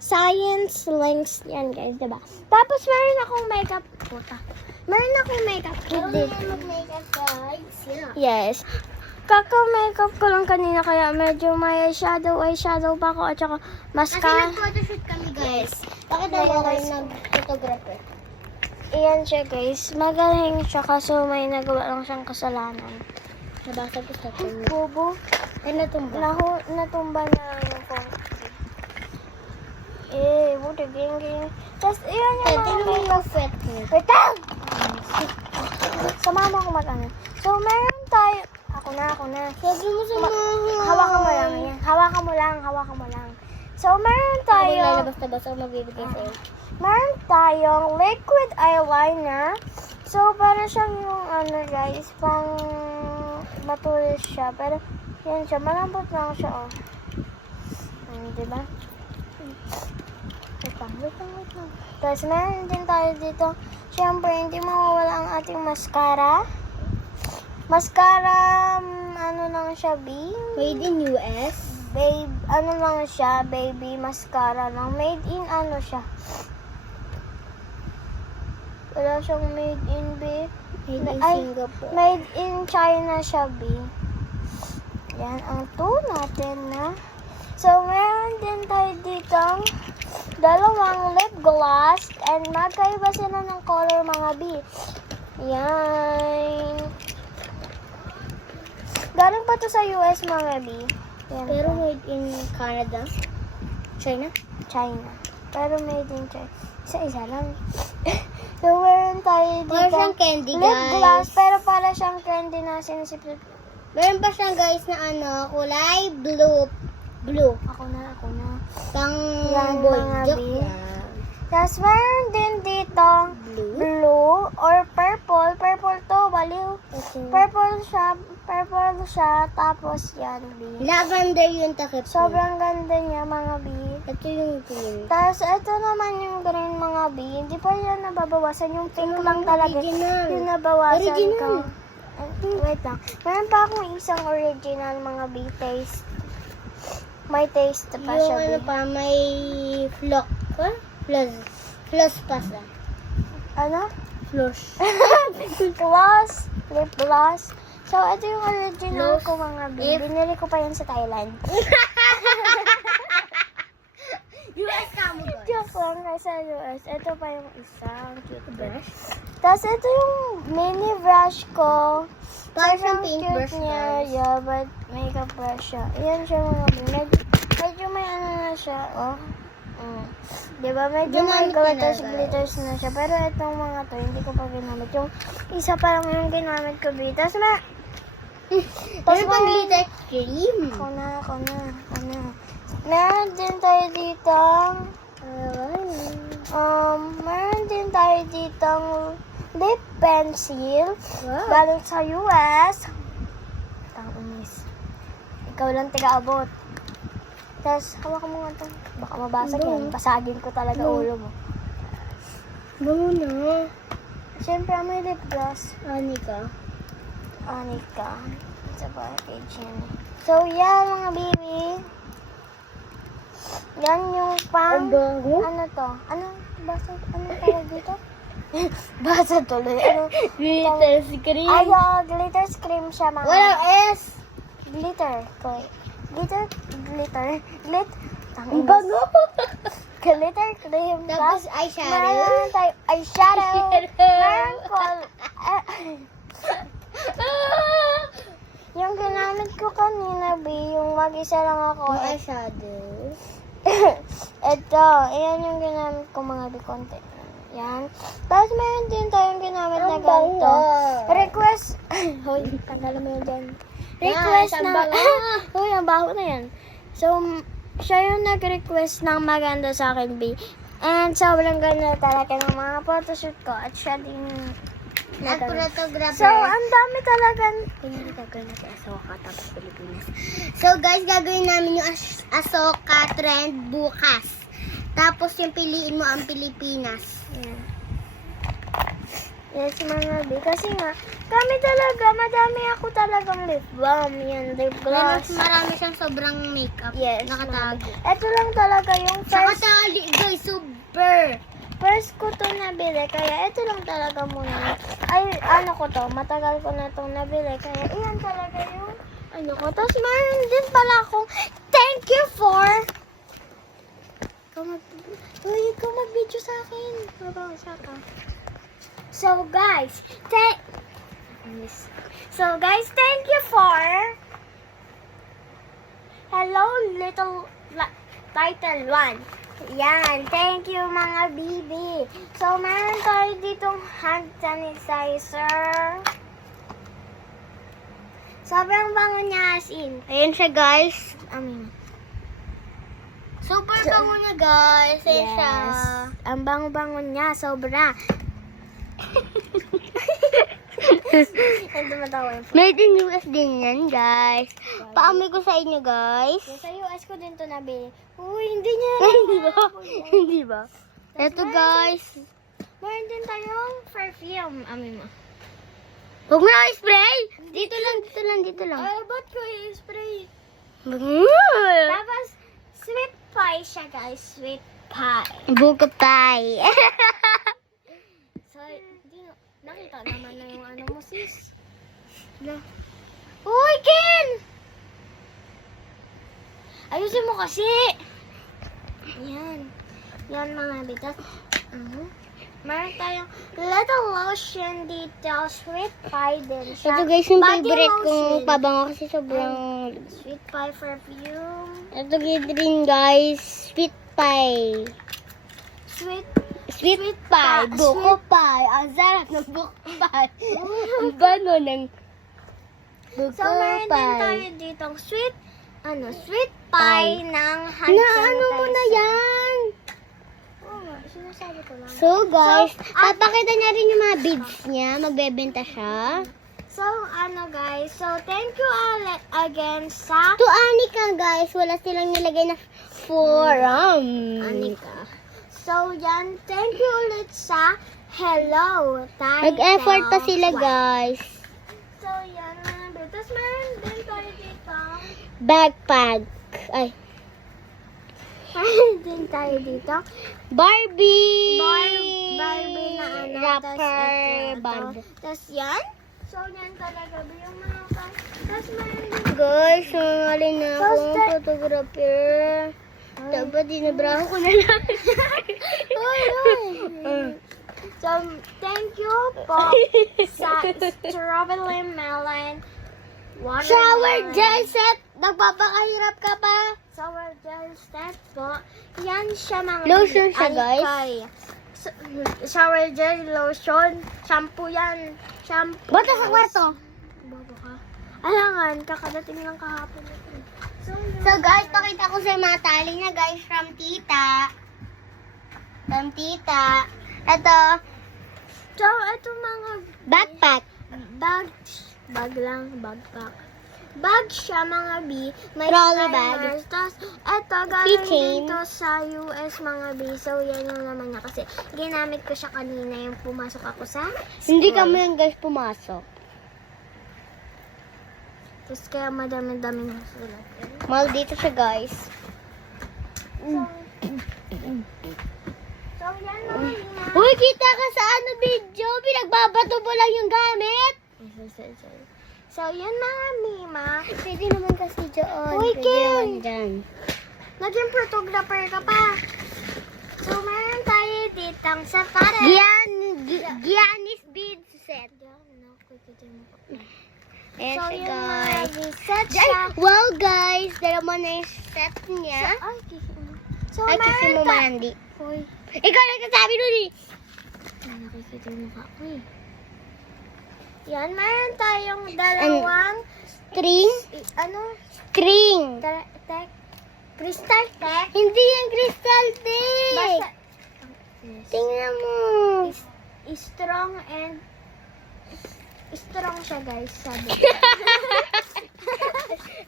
Science links yan, guys, diba? Tapos, meron akong makeup. Meron akong makeup kit dito. Mag-makeup, guys. Yeah. Yes. Kaka-makeup ko lang kanina, kaya medyo may eyeshadow pa ako, at saka Kasi mascara. nag-photoshoot kami, guys. Bakit May ako kayo eyes- nag-photographer? Iyan siya, guys. Magaling siya, kaso may nagawa lang siyang kasalanan. Nabasa ko sa kanya. Bobo. Ay, natumba. Natumba na yung phone. Buti ging. Tapos, iyan yung Pwede mga naman makeup. yung fet niya. Wait lang! Sama mo ako mag-ano. So, meron tayo. Ako na. Sabi mo sa mga... Hawakan mo lang. Yan. Hawakan mo lang. So, meron Ako tayo. lalabas-labas ako magbibigay sa'yo. Meron tayong liquid eyeliner. So, para siyang yung guys, pang matulis siya. Pero, yan siya. Malambot lang siya, oh. Diba? Wait lang. Tapos, meron din tayo dito. Siyempre, hindi mawawala ang ating mascara. Mascara, lang siya, B? Made in US. Babe, lang siya, baby mascara lang. Made in siya. Wala siyang made in, B. Made in Ay, Singapore. Made in China siya, B. Yan ang natin na. So, meron din tayo ditong dalawang lip gloss and magkaiba sila ng color, mga B. Yan. Galing pa to sa US, mga B. Yan. Pero made in Canada. China. Pero made in China. Isa-isa lang. So, meron tayo dito. Para siyang candy, lip guys. gloss, pero para siyang candy na sinisipsip. Meron pa siyang, guys, na kulay blue. Ako na. Pang Yan, boy. mga Joke B. lang. Tapos, meron din dito blue or purple. Purple to, baliw. Purple siya. Tapos, yan, B. Lavender yung takip. Sobrang ganda niya, mga B. Ito yung green. Tapos, ito naman yung green, mga B. Hindi pa yan nababawasan. Yung pink lang talaga. Original. Yung nabawasan Original. ko. Wait lang. Meron pa akong isang original, mga B, taste. May taste pa Yung siya, ano B. pa, may flock. Huh? Floss pa sa. Ano? Floss. Gloss. Lip gloss. So, ito yung original Gloss. ko, mga B. Lip. Binili ko pa yan sa Thailand. US ka mo, guys. Joke lang, nasa US. Ito pa yung isang cute brush. Tapos, ito yung mini brush ko. Parang Sobrang paintbrush, cute niya. guys. Yeah, but makeup brush siya. Ayan siya, mga B. Medyo may na siya, oh. Diba? Medyo may Ginamit niya na, glitters na siya. Pero itong mga to, hindi ko pa ginamit. Yung isa pa lang yung ginamit ko, B. Tapos Meron pang glitter cream. Ako na. Meron din tayo dito. Meron din tayo ditong lip pencil. Wow. Galing sa US. Tangunis. Ikaw lang tiga-abot. Tapos, hawakan mo nga ito. Baka mabasag yan. Basagin ko talaga ulo mo. Bango na. Siyempre, may lip gloss. Anika. Anika. Sa package yan. So, yan mga baby. Yan yung pang... Ang bango. Ano to? Basa? Ano tawag dito? Basa tuloy. Glitter cream. Ayo, glitter cream siya, mga. Walang S. Glitter. Glitter. Ang bango. Glitter cream. Tapos eyeshadow. Meron tayo eyeshadow. Meron yung ginamit ko kanina, B, yung mag-isa lang ako. Yung eyeshadow. Ito, ayan yung ginamit ko, mga B, konti. Yan. Tapos meron din tayong ginamit na Ang bango. ganito. Request. Hoy, tanggalan mo yun dyan. Request ang ng... bango. Hoy, ang baho na yan. So, siya yung nag-request ng maganda sa akin, B. And sobrang ganda talaga ng mga photoshoot ko. At siya din Nag-photographer. So, ang dami talagang... Hindi gagawin natin Asoka tapos Pilipinas. So guys, gagawin namin yung Asoka trend bukas. Tapos yung piliin mo ang Pilipinas. Yan. Yes, mga B. Kasi nga, kami talaga, madami ako talagang lip balm. Yan, lip gloss. Marami siyang sobrang makeup. Yes, Nakatago. Ito lang talaga yung first Nakatali, guys. Super. ko to nabili. Kaya ito lang talaga muna. Ay, ano ko to, matagal ko na itong nabili. Kaya iyan talaga yung ano ko. Tapos mayroon din pala akong thank you for ikaw mag-video sa akin. Mabasa ka. So guys, thank you for Hello Little Title 1. Yan, thank you mga bibi. So meron tayo ditong hand sanitizer. Sobrang bango niya as in. Ayan siya, guys. Super So- bango niya, guys. Ayan siya. Ang bango-bango niya, sobra. Ang dumatawa yung Made in US din yan, guys. Paamoy ko sa inyo, guys. Sa US ko din to nabili. Uy, hindi niya. Hindi ba? Hindi ba? Ito, guys. Meron din tayong perfume. Amin mo. Huwag mo na spray. Dito lang. Ay, ba't ko i-spray? Mm. Tapos, sweet pie siya, guys. Sweet pie. Buka pie. So, nakita naman na yung ano mo, sis. Uy, Ken! Ayusin mo kasi. Yan. Yan mga bitas. Meron tayong little lotion dito. Sweet pie din siya. Ito, guys, yung Body favorite kong lotion. pabango kasi sobrang... Sweet pie perfume. Ito rin, guys. Sweet pie. Sweet Sweet pie. Buko pie. Ang sarap ng buko pie. Ang bano ng buko So, meron din tayo pie. ditong sweet pie ng hand Ano mo na yan? Oo nga, sinasabi ko lang. So, guys, So, papakita niya rin yung mga beads niya. Magbebenta siya. So, guys. So, thank you again sa To Anika, guys. Wala silang nilagay na forum. Anika. So, yan. Thank you ulit sa Hello Title. Nag-effort pa sila, 1. guys. So, yan. Tapos, meron din tayo dito. Backpack. Ay. Meron din tayo dito. Barbie. Barbie na ano. Rapper band. Tapos, yan. So, yan talaga yung mga kan. Tapos, meron din. Guys, nangalin na ako Tapos, ang photographer. Dapat dinabraho ko na lang. So, thank you po sa strawberry melon. Shower gel set. Nagpapakahirap ka pa. Shower gel set po. Yan siya mga Lotion siya, guys. Alikay. Shower gel, lotion, shampoo yan. Shampoo. Bata sa kwarto. Bobo ka. Alangan, kakadating lang kahapon. So guys, pakita ko sa mga tali niya, guys, from tita. From tita. Ito, So, ito mga backpack. backpack. Bag siya mga B. May Trolley timers. Tapos, ito galing Keychain. dito sa US mga B. So, yan yung naman niya. Kasi, ginamit ko siya kanina yung pumasok ako sa Hindi school. kami yan, guys, pumasok. Tapos, kaya madami-daming sulat. Mahal dito siya, guys. So, yan mga lima. Uy, kita ka sa ano video? Pinagbabato mo lang yung gamit. So, yan mga mima. Pwede naman kasi dyan. Uy, Pwede Ken! naman dyan. Naging photographer ka pa. So, meron tayo ditang sapatos. Giannis bead set. Ayan So, siya, yun guys. mga set siya. Wow, guys. Dalawa na yung set niya. Ay, kisi mo. So, Ay, kasi meron mo, tayo. Mandy. Uy, Ikaw nagsasabi nun eh. nakikita yung mukha ko eh. Yan, meron tayong dalawang String? String. Crystal tech. Hindi yan crystal tech. Basta, Tingnan mo. strong and strong siya guys, sabi.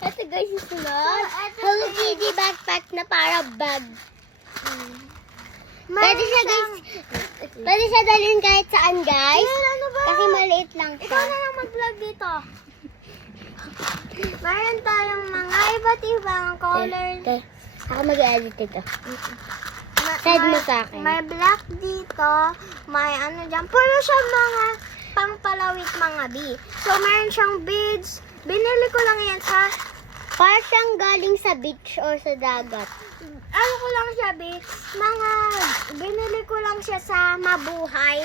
Ito guys, yung sunod. Ito, Hello Kitty backpack na para bag. Meron Pwede siya, siyang- guys. Pwede siya dalhin kahit saan, guys. Meron Kasi maliit lang Ikaw siya. na lang mag-vlog dito. Mayroon tayong mga iba't ibang color. Ako mag-edit ito. Send mo sa akin. May black dito, may ano dyan. Puro siya mga pangpalawit mga bee. So, meron siyang beads. Binili ko lang yan sa, Para siyang galing sa beach or sa dagat. ano ko lang siya, bee. Binili ko lang siya sa Mabuhay.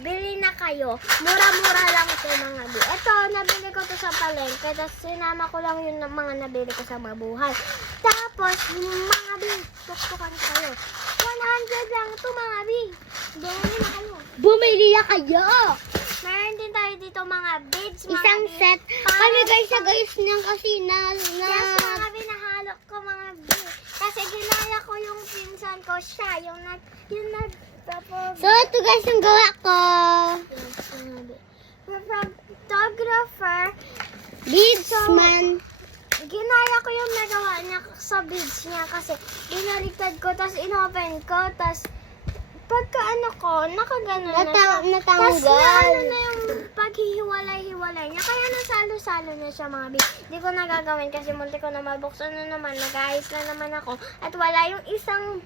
Bili na kayo. Mura-mura lang ito mga bee. Ito, nabili ko to sa palengke. Tapos sinama ko lang yun ng mga nabili ko sa Mabuhay. Tapos, mga bee, tuktukan kayo. 100 lang ito mga bee. Bili na kayo. Bumili na kayo! Meron din tayo dito mga beads, mga Isang bee. set. Kami guys, sa guys niyan kasi Yes, mga binahalo ko mga bee. Kasi ginaya ko yung pinsan ko siya, yung nagpapag... So, ito guys yung gawa ko. Photographer, Beadsman. ginaya ko yung nagawa niya sa beads niya kasi binaligtad ko, tapos inopen ko, tapos pagka ano ko, nakaganon na siya. Tapos Natanggal. na yung paghihiwalay-hiwalay niya. Kaya nasalo-salo na siya mga bee. Hindi ko nagagawin kasi munti ko na mabuksan na naman. Nag-ayos na naman ako. At wala yung isang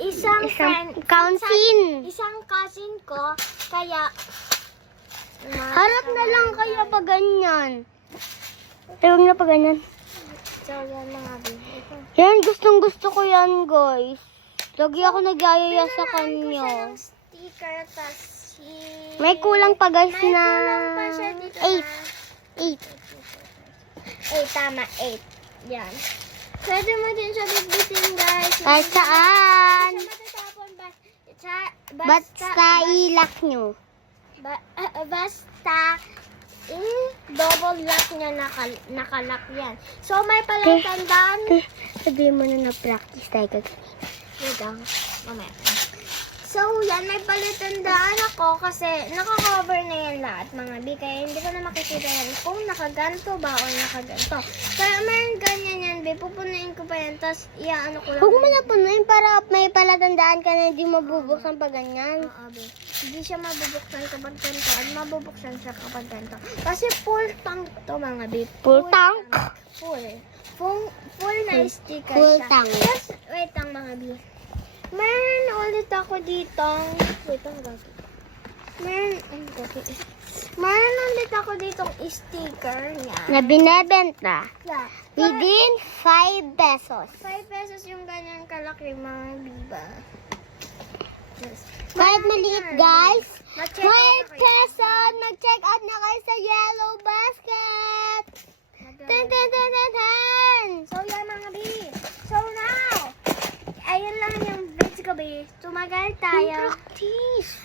isang friend. Cousin. Isang cousin ko. Kaya, Harap na lang kayo pag ganyan. Huwag na pag ganyan. So, yan mga bee. Ito. Yan, gustong gusto ko yan guys. Lagi ako nagyayaya sa Pinanahan ko siya kanya. ng sticker, tas May kulang pa guys May na kulang pa siya dito 8. 8, tama, 8. Yan. Pwede mo din siya bitbitin, guys. Kahit saan. Hindi siya matatapon, Basta ilak nyo. basta double lock niya, nakalock yan. So, may palatandaan. Sabihin mo na na-practice tayo kagabi. Wait lang, mamaya. So, yan, may palatandaan ako kasi naka-cover na yan lahat, mga B. Kaya hindi ko na makikita yan kung nakaganto ba o nakaganto. Kaya mayroon ganyan yan, B. Pupunayin ko pa yan, tapos iaano ko lang. Huwag mo na punuin para may palatandaan ka na hindi mabubuksan pag ganyan. Oo, B. Hindi siya mabubuksan kapag ganito at mabubuksan siya kapag ganito. Kasi full tank to, mga B. Full tank? Full na sticker Full siya. tank. Tapos, wait lang, mga B. Meron ulit ako dito. Wait lang, gagi. Meron ulit ako ditong sticker niya. Na binebenta. Yeah. Within 5 pesos. 5 pesos yung ganyan kalaki, mga biba. Yes. Kahit maliit guys. Mag-check 5 out na kayo. pesos. Mag-check out na kayo sa Yellow Basket. Ten, ten, ten, ten, ten. So, yan mga bi. So, now, ayun lang yung bits ko, bi. Tumagal tayo.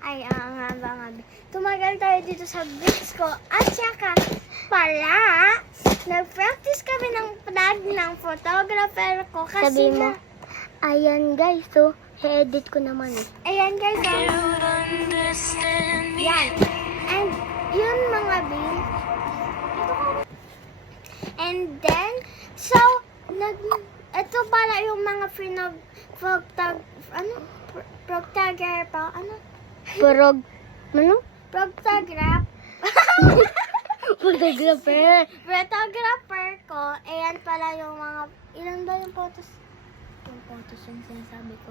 Ay, nga ba nga, bi. Tumagal tayo dito sa bits ko. At saka, pala, nag-practice kami ng vlog ng photographer ko. Kasi Sabi mo, ayan guys, so, edit ko naman eh. ayan guys, yan. And, yun mga bi. And then, so, ito pala yung mga photographer, Purog, ano? photographer ko, ayan pala yung mga, ilan ba yung photos? Yung photos yung sinasabi ko.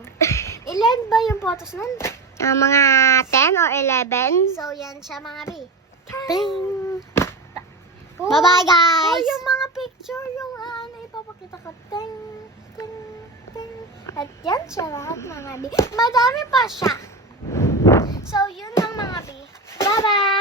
Ilan ba yung photos nun? Mga 10 or 11. So, yan siya mga bi. Bing! Oh, Bye-bye, Oh, guys! yung mga picture, yung ano, ipapakita ko. Ting, ting, ting. At yan siya lahat mga bi. Madami pa siya. So, yun lang mga bi. Bye-bye!